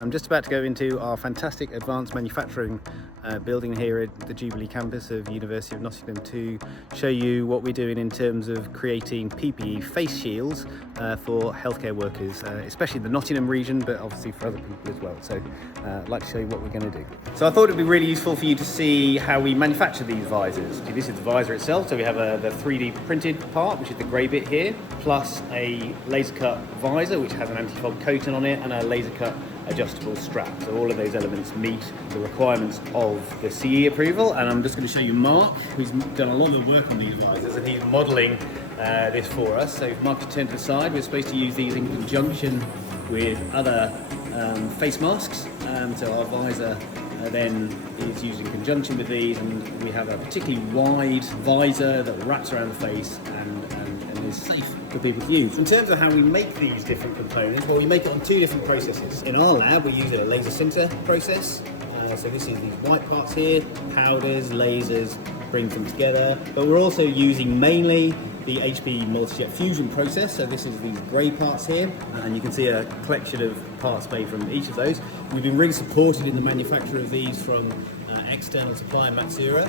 I'm just about to go into our fantastic advanced manufacturing building here at the Jubilee campus of University of Nottingham to show you what we're doing in terms of creating PPE face shields for healthcare workers, especially in the Nottingham region, but obviously for other people as well. So I'd like to show you what we're going to do. So I thought it'd be really useful for you to see how we manufacture these visors. This is the visor itself. So we have the 3D printed part, which is the grey bit here, plus a laser cut visor, which has an anti-fog coating on it, and a laser cut adjustable strap. So all of those elements meet the requirements of the CE approval, and I'm just going to show you Mark, who's done a lot of the work on these visors, and he's modelling this for us. So if Mark, turn to the side, we're supposed to use these in conjunction with other face masks. So our visor then is used in conjunction with these, and we have a particularly wide visor that wraps around the face and is safe for people to use. In terms of how we make these different components, well, we make it on two different processes. In our lab, we use a laser sinter process. So this is these white parts here, powders, lasers, bring them together. But we're also using mainly the HP multi-jet fusion process. So this is these grey parts here, and you can see a collection of parts made from each of those. We've been really supported in the manufacture of these from external supplier Matsura,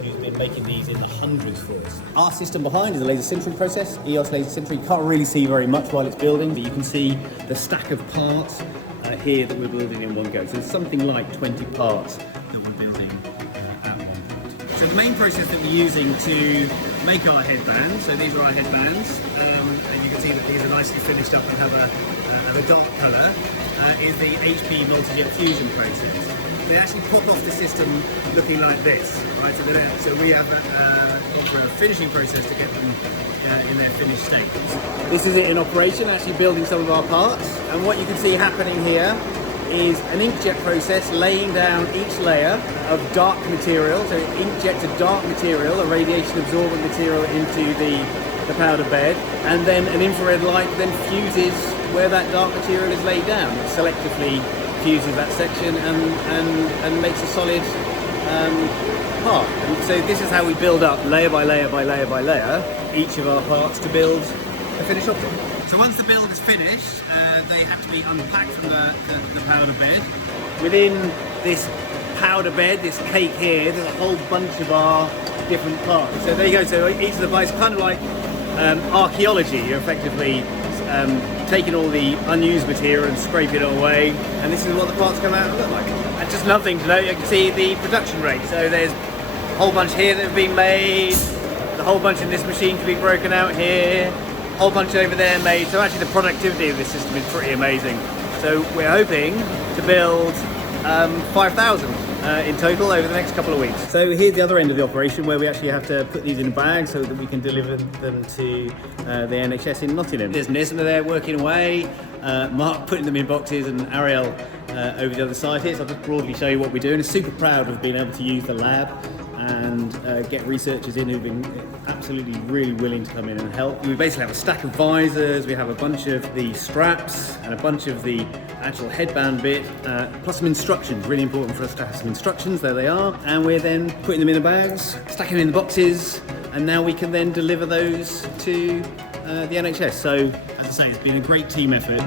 who's been making these in the hundreds for us. Our system behind is a laser sintering process, EOS laser sinter. You can't really see very much while it's building, but you can see the stack of parts here that we're building in one go. So there's something like 20 parts that we're building at one point. So the main process that we're using to make our headbands, so these are our headbands, and you can see that these are nicely finished up and have a dark colour, is the HP multi-jet fusion process. They actually pop off the system looking like this, right? So we have a finishing process to get them in their finished state. This is it in operation, actually building some of our parts. And what you can see happening here is an inkjet process laying down each layer of dark material. So it inkjets a dark material, a radiation absorbent material, into the powder bed, and then an infrared light then fuses where that dark material is laid down. It selectively fuses that section and makes a solid part. And so this is how we build up layer by layer by layer by layer each of our parts to build a finished object. So once the build is finished, they have to be unpacked from the powder bed. Within this powder bed, this cake here, there's a whole bunch of our different parts. So there you go. So each of the parts, kind of like archaeology. You're effectively taking all the unused material and scraping it away, and this is what the parts come out and look like. And just another thing to note, you can see the production rate. So there's a whole bunch here that have been made, the whole bunch in this machine can be broken out here, a whole bunch over there made. So actually the productivity of this system is pretty amazing. So we're hoping to build 5,000 in total over the next couple of weeks. So here's the other end of the operation, where we actually have to put these in a bag so that we can deliver them to the NHS in Nottingham. There's Nisma there working away, Mark putting them in boxes, and Ariel over the other side here. So I'll just broadly show you what we're doing. I'm super proud of being able to use the lab and get researchers in who've been absolutely really willing to come in and help. We basically have a stack of visors, we have a bunch of the straps and a bunch of the actual headband bit, plus some instructions. Really important for us to have some instructions. There they are. And we're then putting them in the bags, stacking them in the boxes, and now we can then deliver those to the NHS. So as I say, it's been a great team effort.